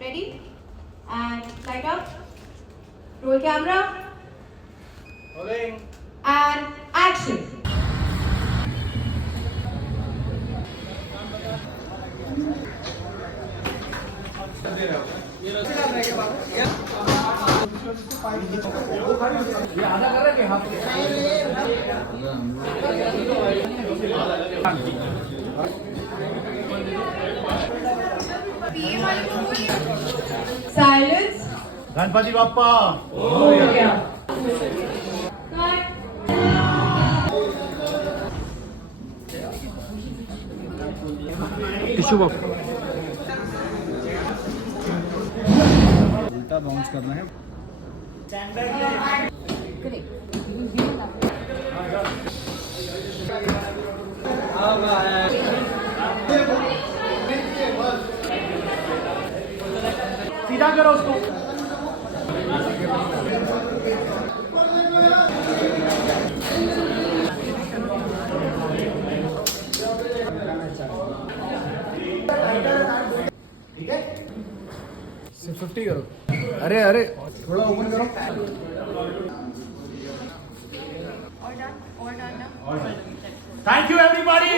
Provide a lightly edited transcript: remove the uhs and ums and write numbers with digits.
Ready? And light up. Roll camera. Rolling. And action. Silence. Ganpati बाप्पा हो गया. Tissue box उल्टा बाउंस करना है. सीधा करो उसको. ठीक है 50 करो. अरे अरे थोड़ा ओपन करो. Thank you everybody.